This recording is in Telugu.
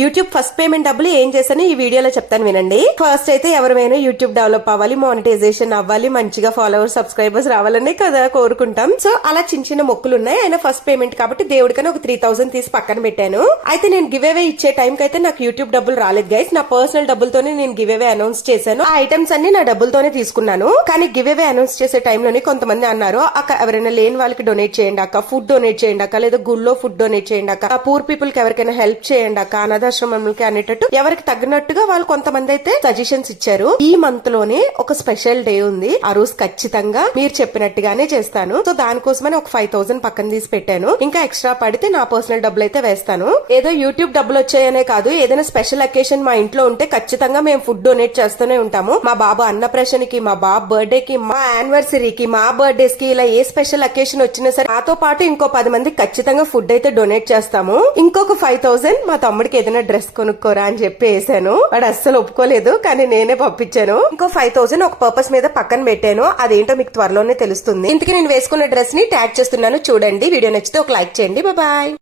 యూట్యూబ్ ఫస్ట్ పేమెంట్ డబ్బులు ఏం చేశాను ఈ వీడియోలో చెప్తాను వినండి. ఫస్ట్ అయితే ఎవరైనా యూట్యూబ్ డెవలప్ అవ్వాలి మానిటైజేషన్ అవ్వాలి మంచిగా ఫాలోవర్స్ సబ్స్క్రైబర్స్ రావాలనే కదా కోరుకుంటాం. సో అలా చిన్న చిన్న మొక్కులు ఉన్నాయి ఆయన ఫస్ట్ పేమెంట్ కాబట్టి దేవుడికని ఒక త్రీ థౌసండ్ తీసి పక్కన పెట్టాను. అయితే నేను గివ్ అవే ఇచ్చే టైంకి అయితే నాకు యూట్యూబ్ డబ్బులు రాలేదు గైస్ నా పర్సనల్ డబ్బులతోనే నేను గివ్ అవే అనౌన్స్ చేశాను. ఆ ఐటమ్స్ అన్ని నా డబ్బులతోనే తీసుకున్నాను. కానీ గివ్ అవే అనౌన్స్ చేసే టైంలోనే కొంతమంది అన్నారు అక్క ఎవరైనా లేని వాళ్ళకి డొనేట్ చేయండి అక్క ఫుడ్ డొనేట్ చేయండి అక్క లేదా గుళ్ళో ఫుడ్ డొనేట్ చేయండి అక్క పూర్ పీపుల్కి ఎవరికైనా హెల్ప్ చేయండి అక్క అనాథాశ్రమంకి అనేటట్టు ఎవరికి తగ్గినట్టుగా వాళ్ళు కొంతమంది అయితే సజెషన్స్ ఇచ్చారు. ఈ మంత్లోనే ఒక స్పెషల్ డే ఉంది. ఆ రోజు ఖచ్చితంగా మీరు చెప్పినట్టుగానే చేస్తాను. సో దానికోసమని ఒక ఫైవ్ థౌసండ్ పక్కన తీసి పెట్టాను. ఇంకా ఎక్స్ట్రా పడితే నా పర్సనల్ డబ్బులు అయితే వేస్తాను. ఏదో యూట్యూబ్ డబ్బులు వచ్చాయనే కాదు. ఏదైనా స్పెషల్ అకేషన్ మా ఇంట్లో ఉంటే ఖచ్చితంగా మేము ఫుడ్ డొనేట్ చేస్తూనే ఉంటాము. మా బాబు అన్నప్రాషన్కి మా బాబు బర్త్డే కి మా యానివర్సరీకి మా బర్త్డేస్కి ఇలా ఏ స్పెషల్ అకేషన్ వచ్చినా సరే నాతో పాటు ఇంకో పది మంది ఖచ్చితంగా ఫుడ్ అయితే డొనేట్ చేస్తాము. ఇంకొక ఫైవ్ థౌసండ్ మా తమ్ముడికి ఏదైనా ఏదైనా డ్రెస్ కొనుక్కోరా అని చెప్పి వేసాను. వాడు అస్సలు ఒప్పుకోలేదు కానీ నేనే పంపించాను. ఇంకో ఫైవ్ థౌసండ్ ఒక పర్పస్ మీద పక్కన పెట్టాను. అదేంటో మీకు త్వరలోనే తెలుస్తుంది. ఇంతకీ నేను వేసుకున్న డ్రెస్ని ట్యాగ్ చేస్తున్నాను. చూడండి. వీడియో నచ్చితే ఒక లైక్ చేయండి. బాయ్